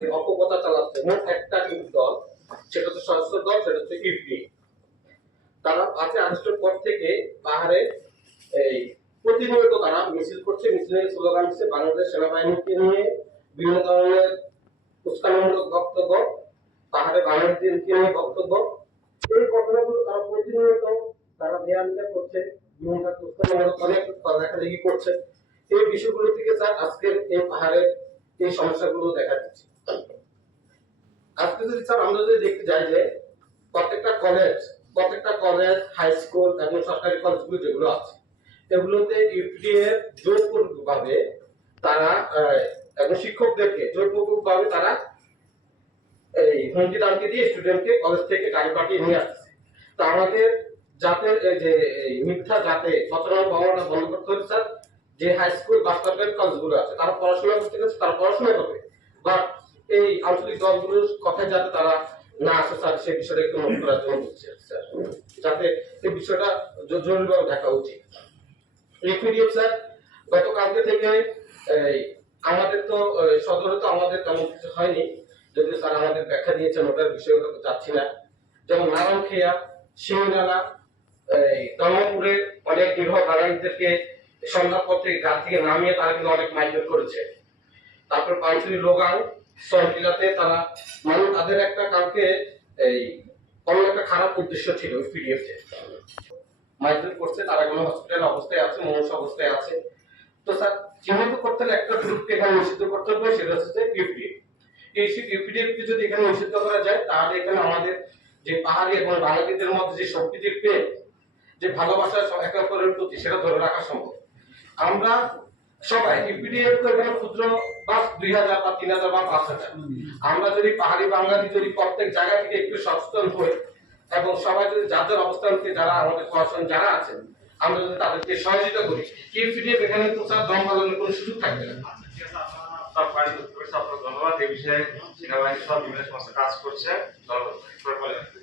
অপকতা চালাচ্ছে একটা দল, সেটা হচ্ছে সশস্ত্র দল, সেটা হচ্ছে ইউপি। তারা পাঁচই আগস্টের পর থেকে পাহাড়ে এই প্রতিনিয়ত তারা মিছিল করছে, মিছিলের স্লোগান দিচ্ছে, বাংলাদেশ সেনাবাহিনীকে নিয়ে বিভিন্ন ধরনের উস্কানিমূলক বক্তব্য, পাহাড়ে বাংলাদেশকে নিয়ে বক্তব্য। এই ঘটনাগুলো তারা প্রতিনিয়ত তারা দেয়া নিতে করছে অনেক দেখাদেখি করছে। এই বিষয়গুলো থেকে স্যার, আজকের এই পাহাড়ের এই সমস্যাগুলো দেখা দিচ্ছে। আজকে যদি স্যার আমরা যদি দেখতে যাই যে প্রত্যেকটা কলেজ প্রত্যেকটা কলেজ হাই স্কুল এবং সরকারি কলেজগুলো যেগুলো আছে, এগুলোতে ইউপিডিএ জোরপূর্বকভাবে তারা এবং শিক্ষকদেরকে জোরপূর্বকভাবে তারা এই হুমকি দামকে দিয়ে স্টুডেন্টকে কলেজ থেকে গাড়ি পাঠিয়ে নিয়ে আসছে। তো আমাদের যাতে যে মিথ্যা যাতে সচেতন পাওয়াটা বন্ধ করতে হবে স্যার যে হাই স্কুল বা সরকারি কলেজগুলো আছে, তারা পড়াশোনা করতে গেছে, তারা পড়াশোনা করবে। বাট এই আঞ্চলিক দলগুলোর কথায় যাতে তারা না আসে, স্যার সেই বিষয়টা একটু নোট করার জন্য স্যার। যাতে এই বিষয়টা জরুরিভাবে দেখা উচিত। রিপিডিএফ স্যার, গতকালকে থেকে আমাদের তো সদরে তো আমাদের তেমন কিছু হয়নি। যদি স্যার আমাদের ব্যাখ্যা দিয়েছেন, ওটার বিষয়ে যাচ্ছি না। যেমন নারায়ণখেয়া এই দমনপুরে অনেক নির্ভর বাঙালিদেরকে সন্ধ্যার পর থেকে নামিয়ে তারা কিন্তু অনেক মাইগ্রেট করেছে। তারপর পাঞ্চুরি, লোগাং সরটিলাতে তারা মানে তাদের একটা কালকে এই অন্য একটা খারাপ উদ্দেশ্য ছিল পিডিএফ মাইগ্রেট করছে, তারা কোনো হসপিটাল অবস্থায় আছে মনুষ অবস্থায় আছে। তো স্যার চিহ্নিত করতে হলে একটা গ্রুপকে এখানে নিষিদ্ধ করতে হবে, সেটা হচ্ছে ইউপিডিএফ এই ইউপিডিএফ কে যদি এখানে নিষিদ্ধ করা যায়, তাহলে এখানে আমাদের যে পাহাড়ি এবং বাঙালিদের মধ্যে যে শক্তিটির প্রেম, যে ভালোবাসা একে অপরের প্রতি, সেটা ধরে রাখা সম্ভব। আমরা সবাই সচেতন হই যারা আমাদের যারা আছেন, আমরা যদি তাদেরকে সহযোগিতা করি ইপিডিএফ এখানে স্যার দম কোনো সুযোগ থাকবে না। ধন্যবাদ, এই বিষয়ে সেনাবাহিনী সব বিভিন্ন সমস্ত কাজ করছে। ধন্যবাদ।